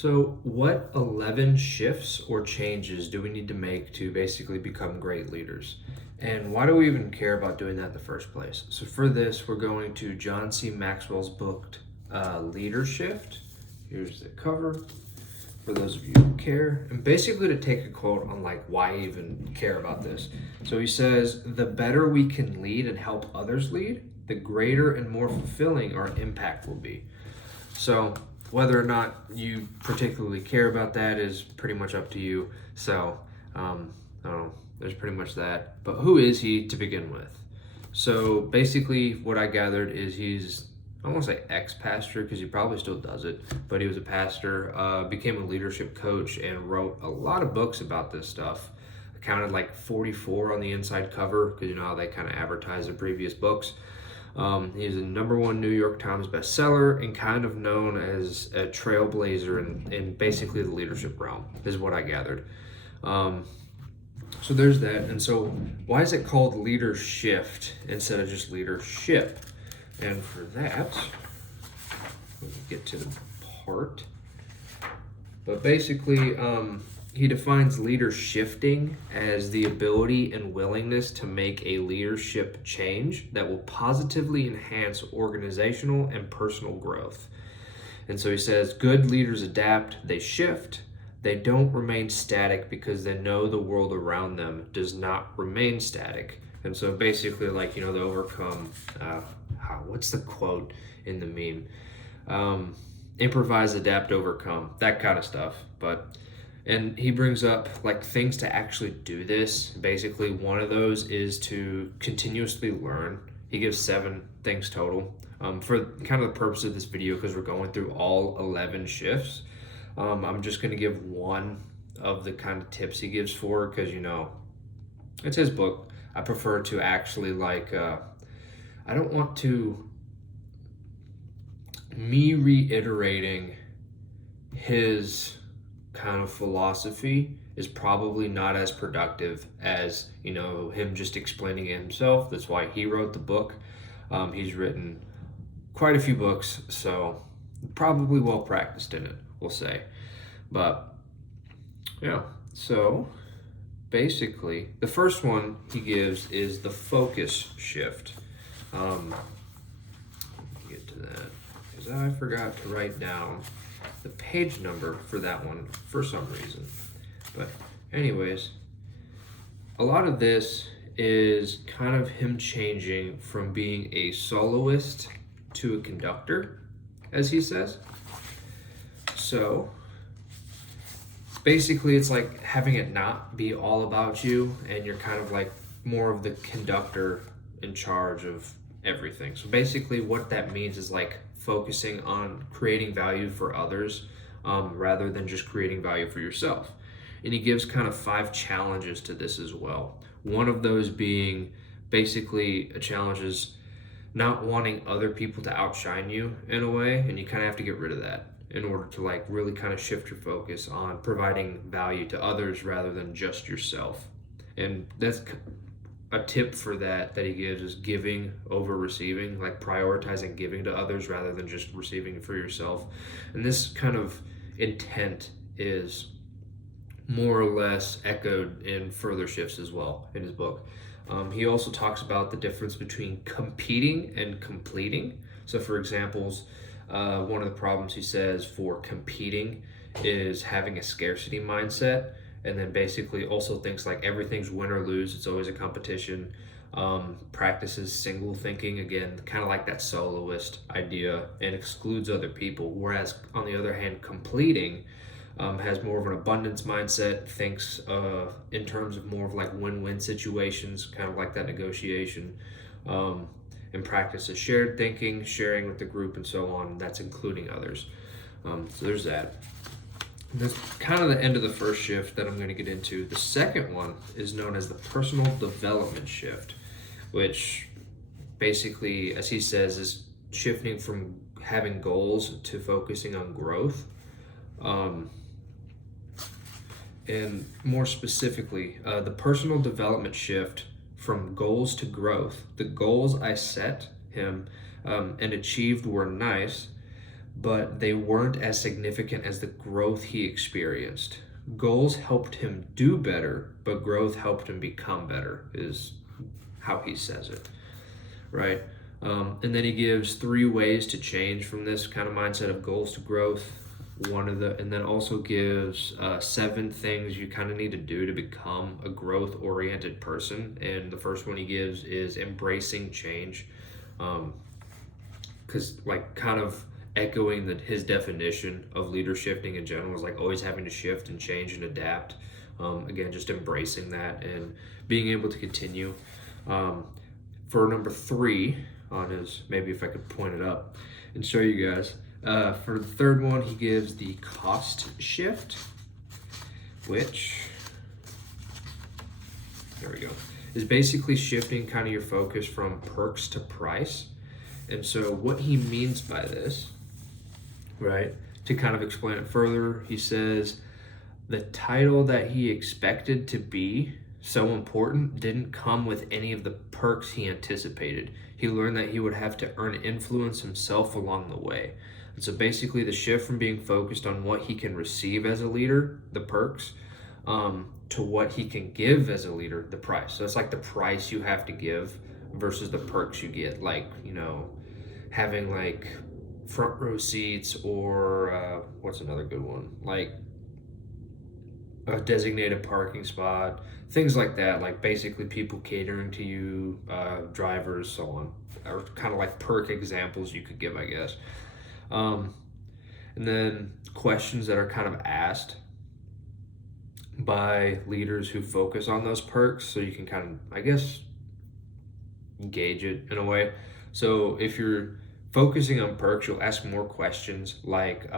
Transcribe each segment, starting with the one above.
So, what 11 shifts or changes do we need to make to basically become great leaders? And why do we even care about doing that in the first place? So, for this, we're going to John C. Maxwell's book, Leadershift. Here's the cover for those of you who care. And basically, to take a quote on like why even care about this. So, he says, "The better we can lead and help others lead, the greater and more fulfilling our impact will be." So, whether or not you particularly care about that is pretty much up to you. So, I don't know, there's pretty much that. But who is he to begin with? So, basically, what I gathered is he's, I won't say ex-pastor because he probably still does it, but he was a pastor, became a leadership coach, and wrote a lot of books about this stuff. I counted like 44 on the inside cover because you know how they kind of advertise the previous books. He's a #1 New York Times bestseller and kind of known as a trailblazer in basically the leadership realm, is what I gathered. So there's that. And so why is it called Leadershift instead of just leadership? And for that, let me get to the part. But basically, he defines leader shifting as the ability and willingness to make a leadership change that will positively enhance organizational and personal growth. And so he says, good leaders adapt, they shift, they don't remain static because they know the world around them does not remain static. And so basically, like, you know, they overcome, what's the quote in the meme? Improvise, adapt, overcome, that kind of stuff. And he brings up like things to actually do this. Basically, one of those is to continuously learn. He gives 7 things total. For kind of the purpose of this video, because we're going through all 11 shifts, I'm just going to give one of the kind of tips he gives for it, because, you know, it's his book. I prefer to actually I don't want to me reiterating his kind of philosophy is probably not as productive as, you know, him just explaining it himself. That's why he wrote the book. He's written quite a few books, so probably well practiced in it, we'll say. But yeah, so basically the first one he gives is the focus shift. Let me get to that because I forgot to write down the page number for that one for some reason. But anyways, a lot of this is kind of him changing from being a soloist to a conductor, as he says. So basically it's like having it not be all about you, and you're kind of like more of the conductor in charge of everything. So basically what that means is like focusing on creating value for others rather than just creating value for yourself. And he gives kind of 5 challenges to this as well. One of those being basically a challenge is not wanting other people to outshine you in a way, and you kind of have to get rid of that in order to like really kind of shift your focus on providing value to others rather than just yourself. And that's a tip for that he gives is giving over receiving, like prioritizing giving to others rather than just receiving for yourself. And this kind of intent is more or less echoed in further shifts as well in his book. He also talks about the difference between competing and completing. So for examples, one of the problems he says for competing is having a scarcity mindset, and then basically also thinks like everything's win or lose, it's always a competition. Practices single thinking, again, kind of like that soloist idea, and excludes other people. Whereas on the other hand, completing has more of an abundance mindset, thinks in terms of more of like win-win situations, kind of like that negotiation, and practices shared thinking, sharing with the group and so on. That's including others. So there's that. That's kind of the end of the first shift that I'm going to get into. The second one is known as the personal development shift, which basically, as he says, is shifting from having goals to focusing on growth. And more specifically, the personal development shift from goals to growth. The goals I set him and achieved were nice, but they weren't as significant as the growth he experienced. Goals helped him do better, but growth helped him become better, is how he says it, right? And then he gives 3 ways to change from this kind of mindset of goals to growth. And then also gives 7 things you kind of need to do to become a growth-oriented person. And the first one he gives is embracing change, because like kind of echoing his definition of leadershifting in general is like always having to shift and change and adapt. Again, just embracing that and being able to continue. For number 3 on his, maybe if I could point it up and show you guys. For the third one, he gives the cost shift, which, there we go, is basically shifting kind of your focus from perks to price. And so what he means by this, right, to kind of explain it further, he says the title that he expected to be so important didn't come with any of the perks he anticipated. He learned that he would have to earn influence himself along the way. And so basically the shift from being focused on what he can receive as a leader, the perks, to what he can give as a leader, the price. So it's like the price you have to give versus the perks you get, like, you know, having like front row seats, or what's another good one? Like a designated parking spot, things like that, like basically people catering to you, drivers, so on, are kind of like perk examples you could give, I guess. And then questions that are kind of asked by leaders who focus on those perks, so you can kind of, I guess, gauge it in a way. So if you're focusing on perks, you'll ask more questions like,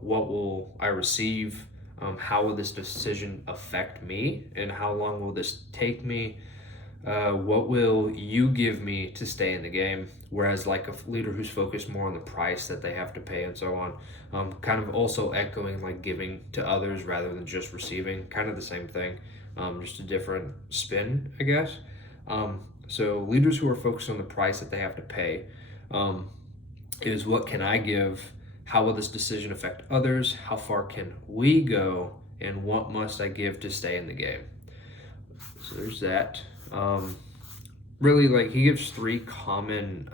what will I receive? How will this decision affect me? And how long will this take me? What will you give me to stay in the game? Whereas like a leader who's focused more on the price that they have to pay and so on, kind of also echoing like giving to others rather than just receiving, kind of the same thing, just a different spin, I guess. So leaders who are focused on the price that they have to pay, is what can I give? How will this decision affect others? How far can we go? And what must I give to stay in the game? So there's that. Really, like, he gives 3 common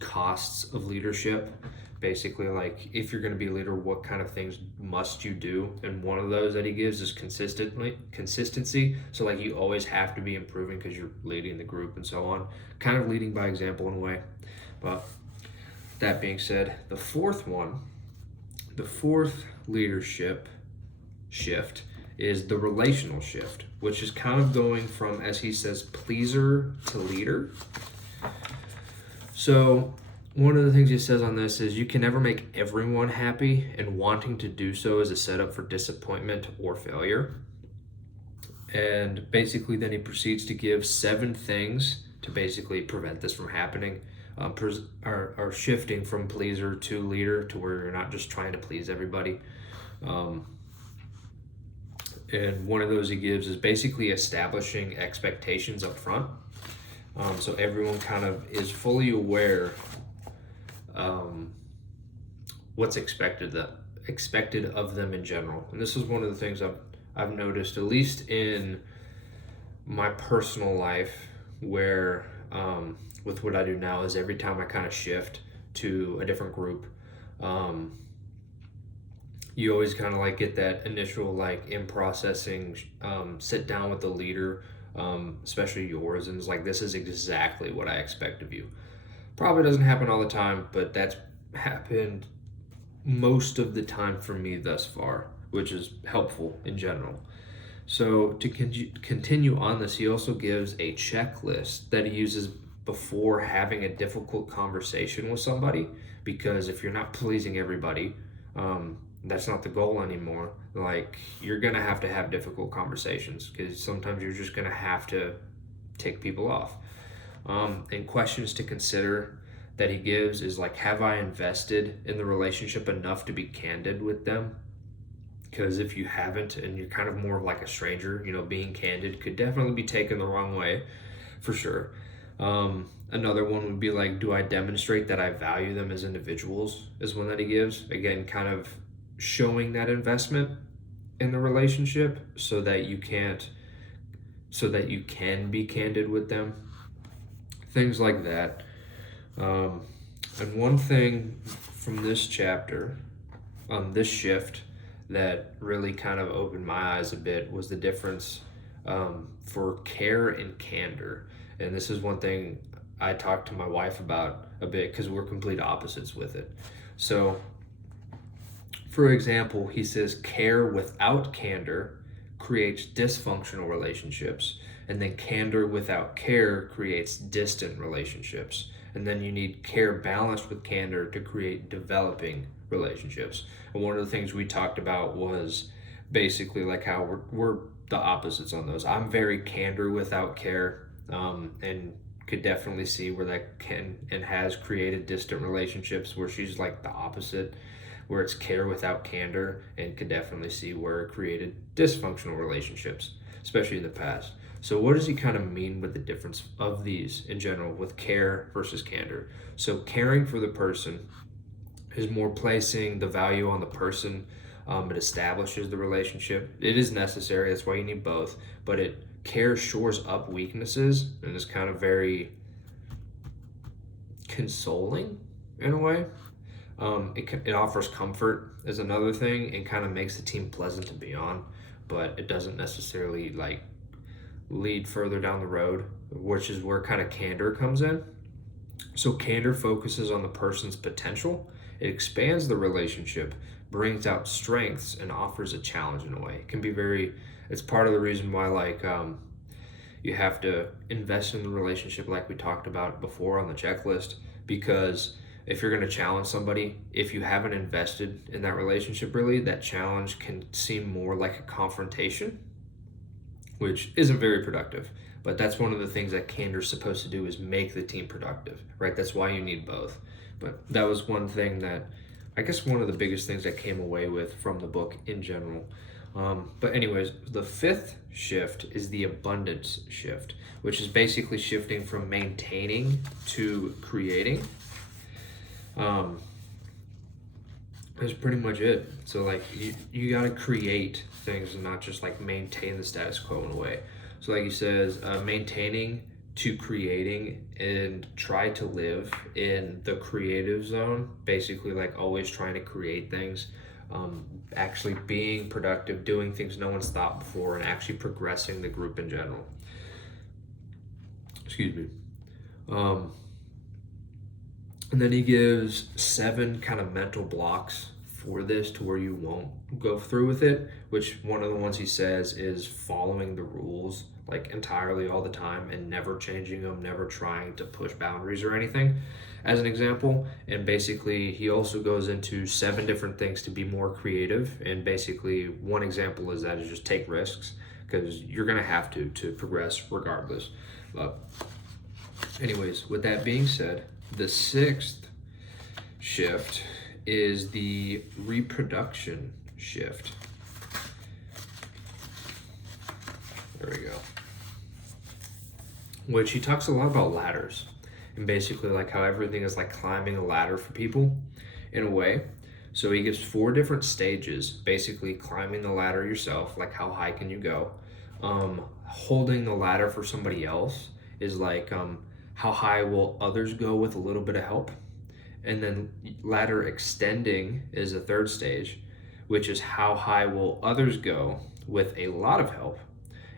costs of leadership. Basically, like, if you're going to be a leader, what kind of things must you do? And one of those that he gives is consistency. So like, you always have to be improving because you're leading the group and so on, kind of leading by example in a way. But that being said, the fourth leadership shift is the relational shift, which is kind of going from, as he says, pleaser to leader. So one of the things he says on this is you can never make everyone happy, and wanting to do so is a setup for disappointment or failure. And basically then he proceeds to give 7 things to basically prevent this from happening. Are shifting from pleaser to leader, to where you're not just trying to please everybody. And one of those he gives is basically establishing expectations up front. So everyone kind of is fully aware what's expected of them in general. And this is one of the things I've noticed, at least in my personal life, where with what I do now, is every time I kind of shift to a different group, you always kind of like get that initial like in processing, sit down with the leader, especially yours, and it's like, this is exactly what I expect of you. Probably doesn't happen all the time, but that's happened most of the time for me thus far, which is helpful in general. So to continue on this, he also gives a checklist that he uses before having a difficult conversation with somebody, because if you're not pleasing everybody, that's not the goal anymore. Like, you're gonna have to have difficult conversations, because sometimes you're just gonna have to tick people off. And questions to consider that he gives is like, have I invested in the relationship enough to be candid with them? Because if you haven't, and you're kind of more of like a stranger, being candid could definitely be taken the wrong way, for sure. Another one would be like, do I demonstrate that I value them as individuals, is one that he gives. Again, kind of showing that investment in the relationship so that you can be candid with them. Things like that. And one thing from this chapter, this shift, that really kind of opened my eyes a bit was the difference for care and candor. And this is one thing I talked to my wife about a bit because we're complete opposites with it. So, for example, he says care without candor creates dysfunctional relationships, and then candor without care creates distant relationships. And then you need care balanced with candor to create developing relationships. And one of the things we talked about was basically like how we're the opposites on those. I'm very candor without care, and could definitely see where that can and has created distant relationships, where she's like the opposite, where it's care without candor, and could definitely see where it created dysfunctional relationships, especially in the past. So what does he kind of mean with the difference of these in general with care versus candor? So caring for the person is more placing the value on the person. It establishes the relationship. It is necessary, that's why you need both, but care shores up weaknesses and is kind of very consoling in a way. It offers comfort is another thing, and kind of makes the team pleasant to be on, but it doesn't necessarily like lead further down the road, which is where kind of candor comes in. So candor focuses on the person's potential. It expands the relationship, brings out strengths, and offers a challenge in a way. It can be it's part of the reason why you have to invest in the relationship like we talked about before on the checklist, because if you're going to challenge somebody, if you haven't invested in that relationship really, that challenge can seem more like a confrontation, which isn't very productive. But that's one of the things that candor's supposed to do, is make the team productive, right? That's why you need both. But that was one thing that, I guess one of the biggest things I came away with from the book in general. But anyways, the fifth shift is the abundance shift, which is basically shifting from maintaining to creating. That's pretty much it. So like you got to create things and not just like maintain the status quo in a way. So like he says, maintaining to creating, and try to live in the creative zone, basically like always trying to create things, actually being productive, doing things no one's thought before, and actually progressing the group in general. Excuse me. And then he gives 7 kind of mental blocks for this to where you won't go through with it, which one of the ones he says is following the rules like entirely all the time and never changing them, never trying to push boundaries or anything, as an example. And basically he also goes into 7 different things to be more creative, and basically one example is just take risks, because you're gonna have to progress regardless. But anyways, with that being said, the 6th shift is the reproduction shift. There we go. Which he talks a lot about ladders, and basically like how everything is like climbing a ladder for people in a way. So he gives 4 different stages, basically climbing the ladder yourself, like how high can you go. Holding the ladder for somebody else is like how high will others go with a little bit of help. And then ladder extending is a 3rd stage, which is how high will others go with a lot of help.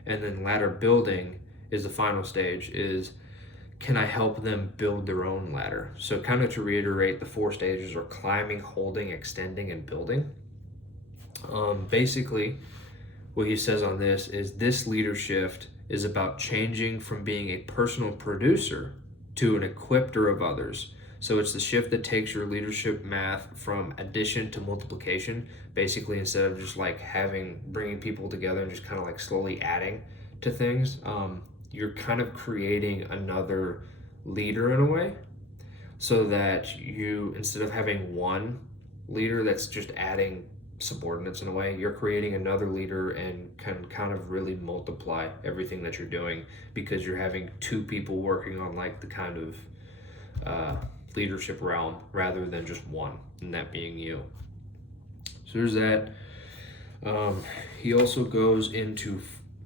And then ladder building is the final stage, is can I help them build their own ladder? So kind of to reiterate, the 4 stages are climbing, holding, extending, and building. Basically, what he says on this is this leadership is about changing from being a personal producer to an equipper of others. So it's the shift that takes your leadership math from addition to multiplication. Basically, instead of just like bringing people together and just kind of like slowly adding to things, you're kind of creating another leader in a way, so that you, instead of having one leader that's just adding subordinates in a way. You're creating another leader and can kind of really multiply everything that you're doing, because you're having two people working on like the kind of leadership realm rather than just one, and that being you. So there's that. He also goes into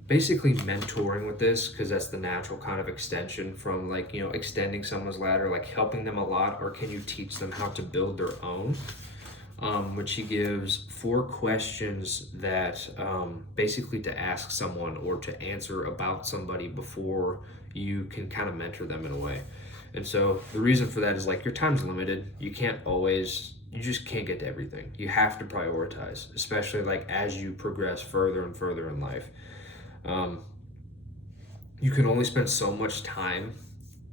basically mentoring with this, because that's the natural kind of extension from like, extending someone's ladder, like helping them a lot, or can you teach them how to build their own? Which he gives 4 questions that basically to ask someone or to answer about somebody before you can kind of mentor them in a way. And so the reason for that is like your time's limited. You just can't get to everything. You have to prioritize, especially like as you progress further and further in life. You can only spend so much time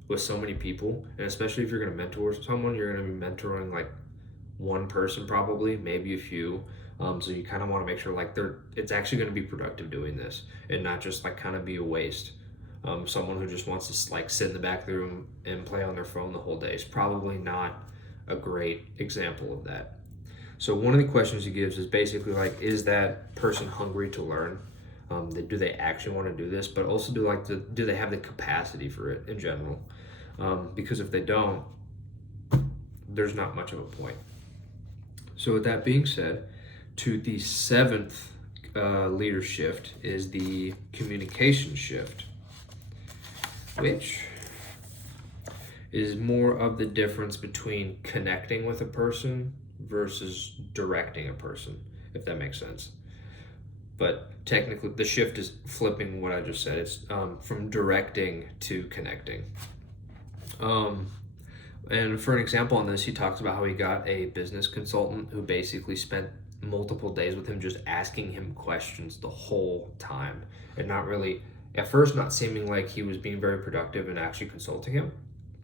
with so many people, and especially if you're going to mentor someone, you're going to be mentoring like one person, probably, maybe a few. So you kind of want to make sure like it's actually going to be productive doing this, and not just like kind of be a waste. Someone who just wants to like sit in the back of the room and play on their phone the whole day is probably not a great example of that. So one of the questions he gives is basically like, is that person hungry to learn? Do they actually want to do this? But also do they have the capacity for it in general? Because if they don't, there's not much of a point. So with that being said, to the 7th leader shift is the communication shift, which is more of the difference between connecting with a person versus directing a person, if that makes sense. But technically, the shift is flipping what I just said. It's from directing to connecting. And for an example on this, he talks about how he got a business consultant who basically spent multiple days with him just asking him questions the whole time, and not really, at first, not seeming like he was being very productive and actually consulting him,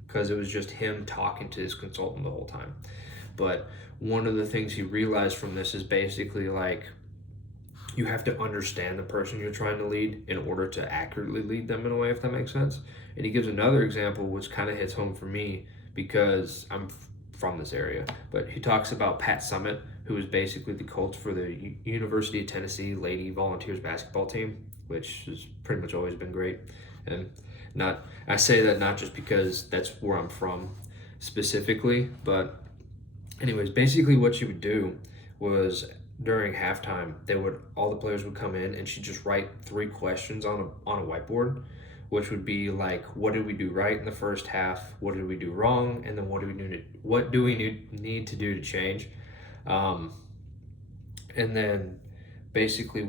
because it was just him talking to his consultant the whole time. But one of the things he realized from this is basically like, you have to understand the person you're trying to lead in order to accurately lead them in a way, if that makes sense. And he gives another example which kind of hits home for me because I'm from this area. But he talks about Pat Summitt, who is basically the coach for the University of Tennessee Lady Volunteers basketball team, which has pretty much always been great. And I say that not just because that's where I'm from specifically, but anyways, basically what she would do was during halftime, all the players would come in and she'd just write 3 questions on a whiteboard, which would be like, what did we do right in the first half? What did we do wrong? And then what do we need to do to change? And then basically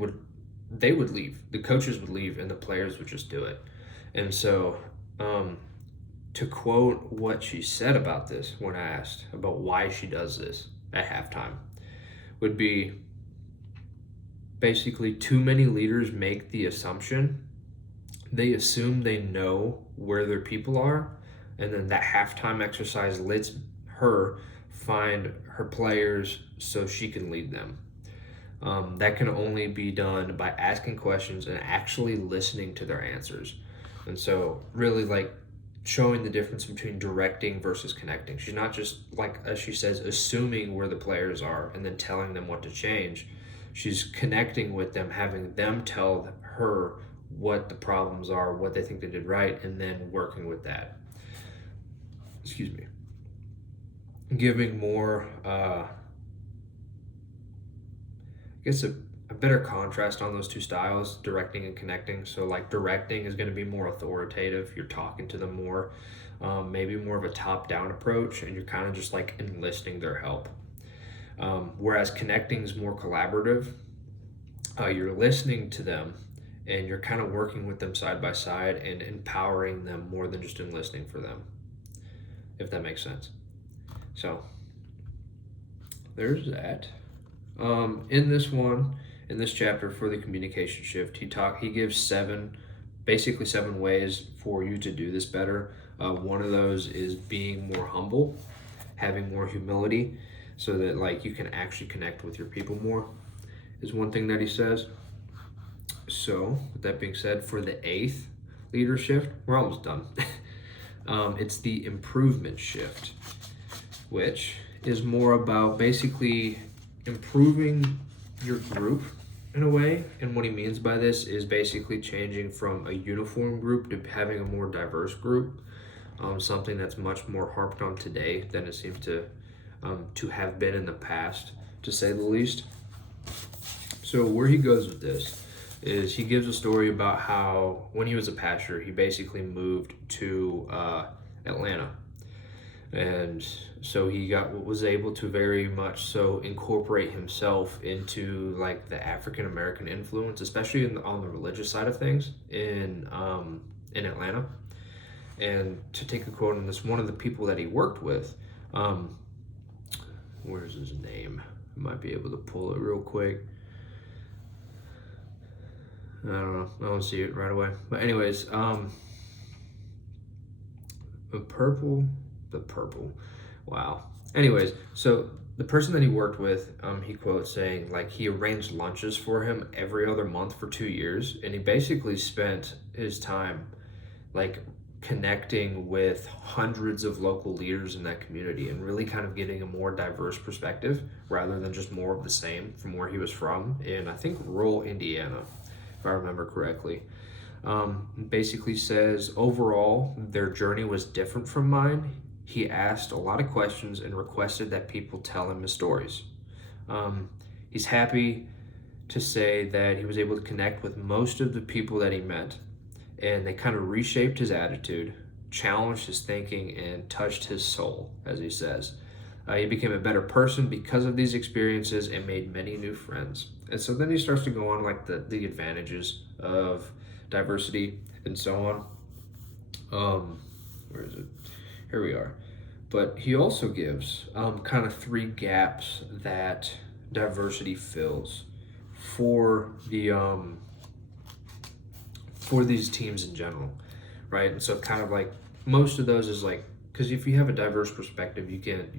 they would leave. The coaches would leave and the players would just do it. And so to quote what she said about this when I asked about why she does this at halftime, would be basically, too many leaders make the assumption, they assume they know where their people are, and then that halftime exercise lets her find her players so she can lead them. That can only be done by asking questions and actually listening to their answers. And so really like showing the difference between directing versus connecting. She's not just, like as she says, assuming where the players are and then telling them what to change. She's connecting with them, having them tell her what the problems are, what they think they did right, and then working with that. Excuse me. Giving more, I guess a better contrast on those two styles, directing and connecting. So like directing is going to be more authoritative. You're talking to them more, maybe more of a top-down approach, and you're kind of just like enlisting their help. Whereas connecting is more collaborative. You're listening to them and you're kind of working with them side by side and empowering them more than just enlisting for them, if that makes sense. So there's that. In this chapter for the communication shift, he gives 7 ways for you to do this better. One of those is being more humble, having more humility, so that like you can actually connect with your people more, is one thing that he says. So with that being said, for the 8th leader shift, we're almost done. It's the improvement shift, which is more about basically improving your group in a way. And what he means by this is basically changing from a uniform group to having a more diverse group. Something that's much more harped on today than it seems to have been in the past, to say the least. So where he goes with this is he gives a story about how when he was a pastor, he basically moved to Atlanta. And so he was able to very much so incorporate himself into like the African American influence, especially on the religious side of things in Atlanta. And to take a quote on this, one of the people that he worked with, where's his name? I might be able to pull it real quick. I don't know. I don't see it right away. But anyways, the purple. Wow. Anyways, so the person that he worked with, he quotes saying like he arranged lunches for him every other month for 2 years, and he basically spent his time like connecting with hundreds of local leaders in that community and really kind of getting a more diverse perspective rather than just more of the same from where he was from in, I think, rural Indiana, if I remember correctly. Basically says overall their journey was different from mine. He asked a lot of questions and requested that people tell him his stories. He's happy to say that he was able to connect with most of the people that he met, and they kind of reshaped his attitude, challenged his thinking, and touched his soul, as he says. He became a better person because of these experiences and made many new friends. And so then he starts to go on like the advantages of diversity and so on. Where is it? Here we are. But he also gives kind of 3 gaps that diversity fills for these teams in general, right? And so kind of like most of those is like, because if you have a diverse perspective,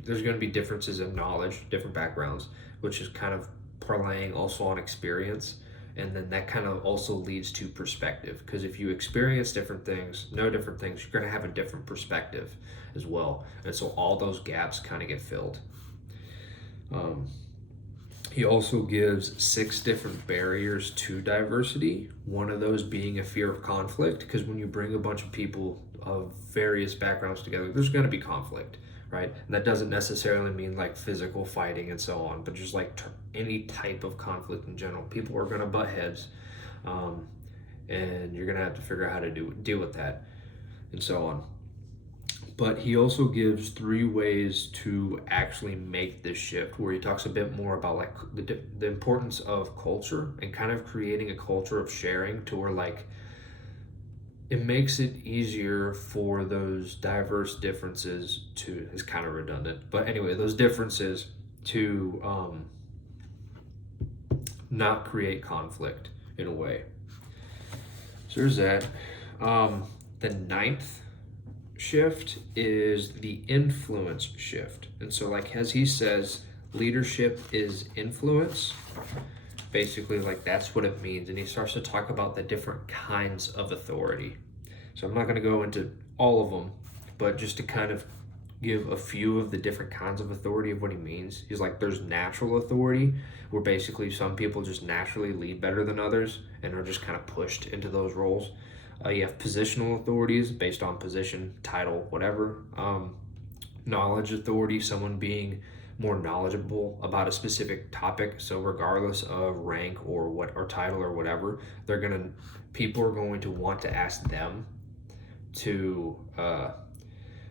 there's going to be differences in knowledge, different backgrounds, which is kind of parlaying also on experience. And then that kind of also leads to perspective, because if you experience different things, know different things, you're going to have a different perspective as well. And so all those gaps kind of get filled. He also gives 6 different barriers to diversity. One of those being a fear of conflict, because when you bring a bunch of people of various backgrounds together, there's going to be conflict, right? And that doesn't necessarily mean like physical fighting and so on, but just like any type of conflict in general. People are going to butt heads, and you're going to have to figure out how to deal with that and so on. But he also gives 3 ways to actually make this shift, where he talks a bit more about like the importance of culture and kind of creating a culture of sharing to where like it makes it easier for those diverse differences to, is kind of redundant, but anyway, those differences to not create conflict in a way. So there's that. The 9th shift is the influence shift. And so like as he says, leadership is influence. Basically like that's what it means. And he starts to talk about the different kinds of authority. So I'm not going to go into all of them, but just to kind of give a few of the different kinds of authority of what he means. He's like, there's natural authority, where basically some people just naturally lead better than others and are just kind of pushed into those roles. You have positional authorities based on position, title, whatever. Knowledge authority, someone being more knowledgeable about a specific topic. So regardless of rank or title or whatever, people are going to want to ask them to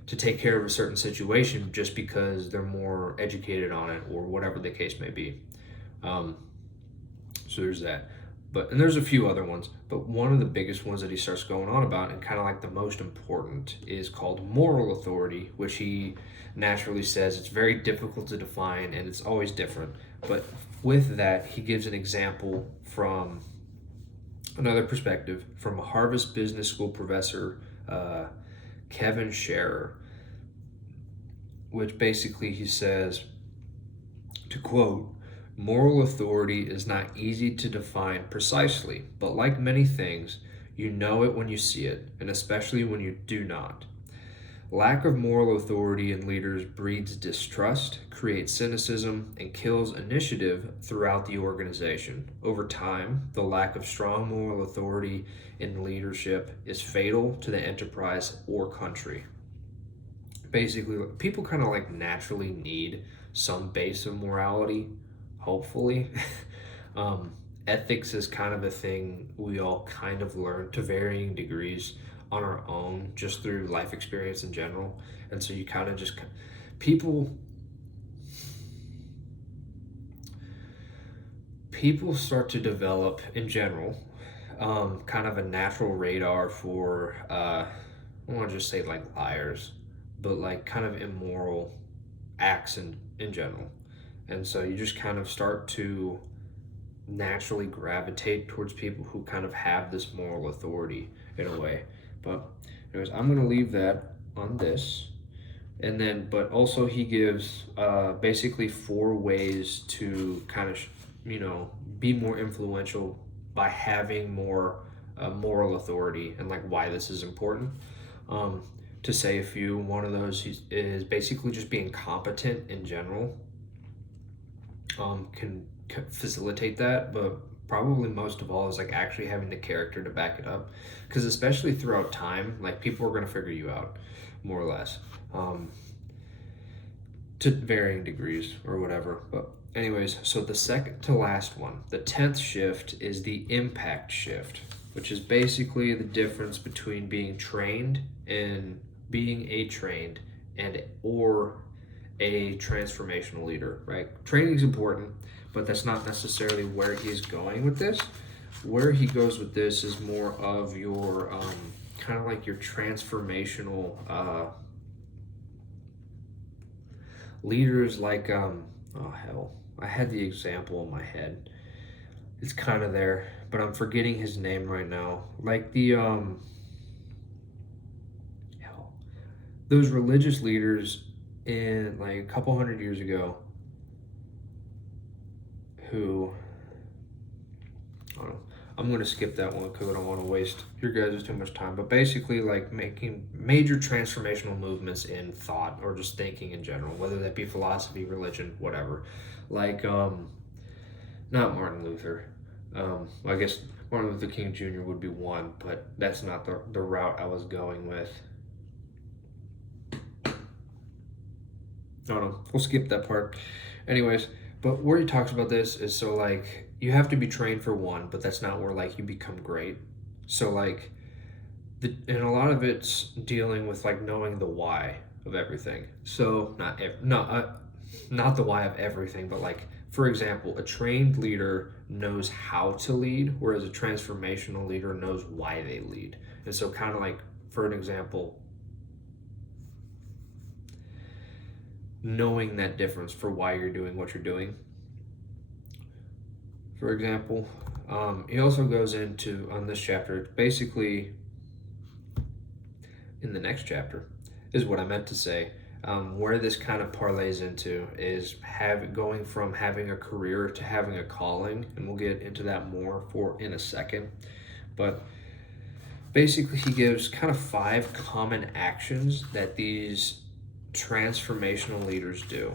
take care of a certain situation just because they're more educated on it or whatever the case may be. So there's that. And there's a few other ones, but one of the biggest ones that he starts going on about, and kind of like the most important, is called moral authority, which he naturally says it's very difficult to define and it's always different. But with that, he gives an example from another perspective from a Harvard Business School professor, Kevin Scherer, which basically he says, to quote, "Moral authority is not easy to define precisely, but like many things, you know it when you see it, and especially when you do not. Lack of moral authority in leaders breeds distrust, creates cynicism, and kills initiative throughout the organization. Over time, the lack of strong moral authority in leadership is fatal to the enterprise or country. Basically, people kind of like naturally need some base of morality, hopefully. um, Ethics is kind of a thing we all kind of learn to varying degrees on our own, just through life experience in general. And so you kind of just, people people start to develop in general kind of a natural radar for I want to just say like liars, but like kind of immoral acts in general. And so you just kind of start to naturally gravitate towards people who kind of have this moral authority in a way. But anyways, I'm going to leave that on this. And then, but also he gives basically 4 ways to kind of, be more influential by having more moral authority, and like why this is important. To say a few, one of those is basically just being competent in general. Can facilitate that, but probably most of all is like actually having the character to back it up, because especially throughout time, like people are going to figure you out more or less, to varying degrees or whatever. But anyways, so the second to last one, the 10th shift, is the impact shift, which is basically the difference between being trained and being a trained and or a transformational leader, right? Training is important, but that's not necessarily where he's going with this. Where he goes with this is more of your kind of like your transformational leaders, like oh hell, I had the example in my head. It's kind of there, but I'm forgetting his name right now. Like the hell, those religious leaders in like a couple hundred years ago who, I don't know, I'm going to skip that one because I don't want to waste your guys' too much time. But basically, like making major transformational movements in thought or just thinking in general, whether that be philosophy, religion, whatever. Like, not Martin Luther. I guess Martin Luther King Jr. would be one, but that's not the route I was going with. No, we'll skip that part. Anyways, but where he talks about this is, so like you have to be trained for one, but that's not where like you become great. So like and a lot of it's dealing with like knowing the why of everything. So not the why of everything, but like, for example, a trained leader knows how to lead, whereas a transformational leader knows why they lead. And so kind of like, for an example, knowing that difference for why you're doing what you're doing. For example, he also goes into, on this chapter, basically in the next chapter is what I meant to say, where this kind of parlays into is going from having a career to having a calling, and we'll get into that more in a second. But basically he gives kind of 5 common actions that these transformational leaders do.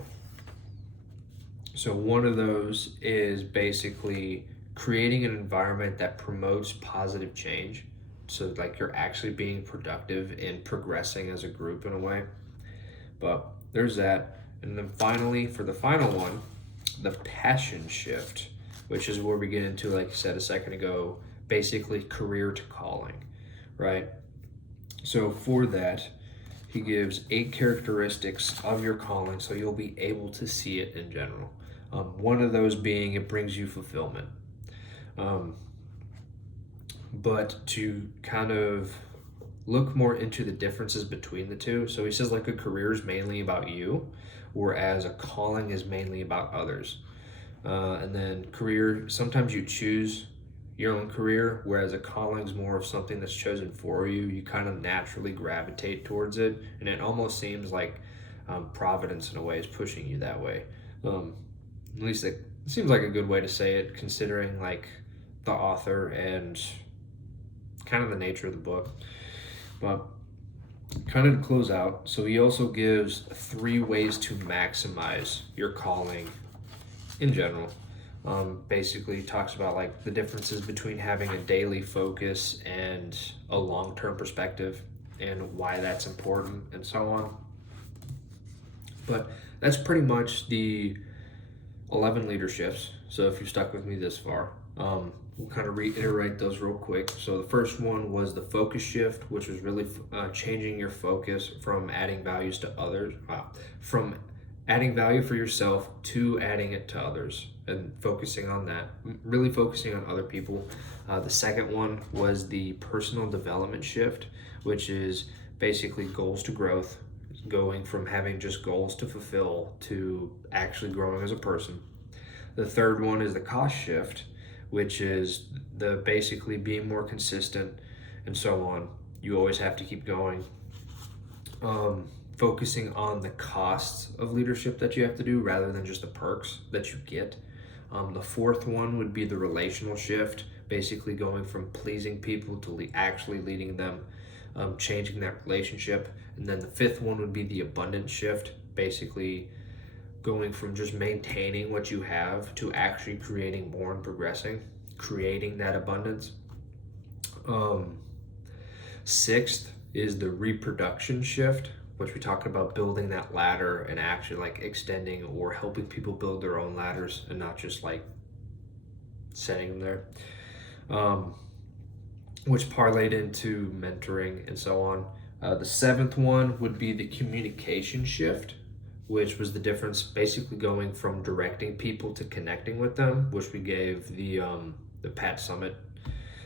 So one of those is basically creating an environment that promotes positive change. So like you're actually being productive and progressing as a group in a way. But there's that. And then finally, for the final one, the passion shift, which is where we get into, like I said a second ago, basically career to calling, right? So for that, he gives 8 characteristics of your calling, so you'll be able to see it in general. One of those being it brings you fulfillment. But to kind of look more into the differences between the two, so he says like a career is mainly about you, whereas a calling is mainly about others. And then career, sometimes you choose your own career, whereas a calling is more of something that's chosen for you. You kind of naturally gravitate towards it, and it almost seems like providence in a way is pushing you that way. At least it seems like a good way to say it, considering like the author and kind of the nature of the book. But kind of to close out, so he also gives 3 ways to maximize your calling in general. Basically talks about like the differences between having a daily focus and a long-term perspective and why that's important and so on. But that's pretty much the 11 leaderships. So if you're stuck with me this far, we'll kind of reiterate those real quick. So the first one was the focus shift, which was really changing your focus from adding values to others, from adding value for yourself to adding it to others and focusing on that, really focusing on other people. The second one was the personal development shift, which is basically goals to growth, going from having just goals to fulfill to actually growing as a person. The third one is the cost shift, which is the basically being more consistent and so on. You always have to keep going. Focusing on the costs of leadership that you have to do rather than just the perks that you get. The fourth one would be the relational shift, basically going from pleasing people to actually leading them, changing that relationship. And then the fifth one would be the abundance shift, basically going from just maintaining what you have to actually creating more and progressing, creating that abundance. Sixth is the reproduction shift, which we talked about building that ladder and actually like extending or helping people build their own ladders and not just like setting them there, which parlayed into mentoring and so on. The seventh one would be the communication shift, which was the difference basically going from directing people to connecting with them, which we gave the Pat Summit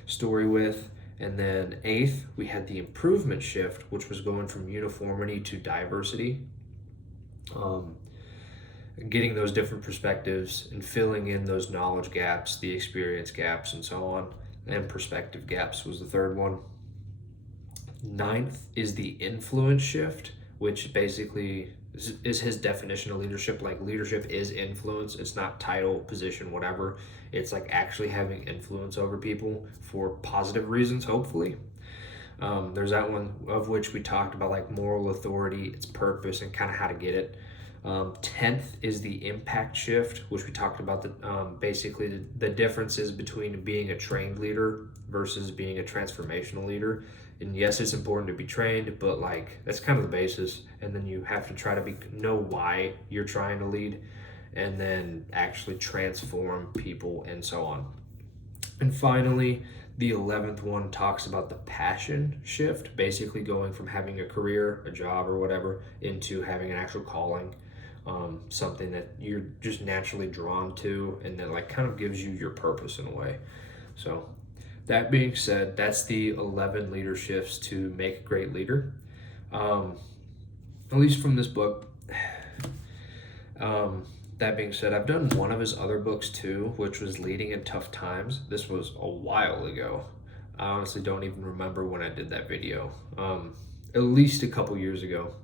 story with. And then eighth, we had the improvement shift, which was going from uniformity to diversity, getting those different perspectives and filling in those knowledge gaps, the experience gaps, and so on. And perspective gaps was the third one. Ninth is the influence shift, which basically is his definition of leadership. Like, leadership is influence. It's not title, position, whatever. It's like actually having influence over people for positive reasons, hopefully. There's that one of which we talked about, like moral authority, its purpose, and kind of how to get it. 10th is the impact shift, which we talked about basically the differences between being a trained leader versus being a transformational leader. And yes, it's important to be trained, but like that's kind of the basis. And then you have to try to know why you're trying to lead, and then actually transform people and so on. And finally, the 11th one talks about the passion shift, basically going from having a career, a job or whatever, into having an actual calling, something that you're just naturally drawn to, and that like kind of gives you your purpose in a way. So that being said, that's the 11 leaderships to make a great leader. At least from this book. That being said, I've done one of his other books too, which was Leading in Tough Times. This was a while ago. I honestly don't even remember when I did that video. At least a couple years ago.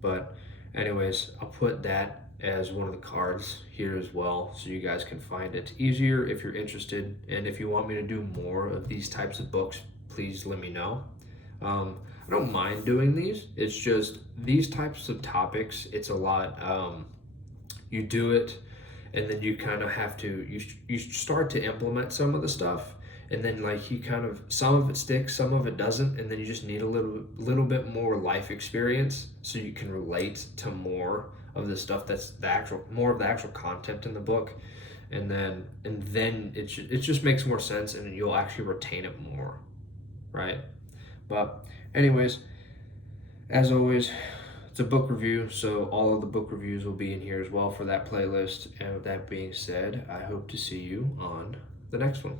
But anyways, I'll put that as one of the cards here as well, so you guys can find it easier if you're interested. And if you want me to do more of these types of books, please let me know. I don't mind doing these. It's just these types of topics, it's a lot. You do it, and then you kind of have to, you start to implement some of the stuff, and then like you kind of, some of it sticks, some of it doesn't, and then you just need a little bit more life experience so you can relate to more of the stuff that's more of the actual content in the book, and then it just makes more sense, and you'll actually retain it more, right? But anyways, as always, it's a book review, so all of the book reviews will be in here as well for that playlist. And with that being said, I hope to see you on the next one.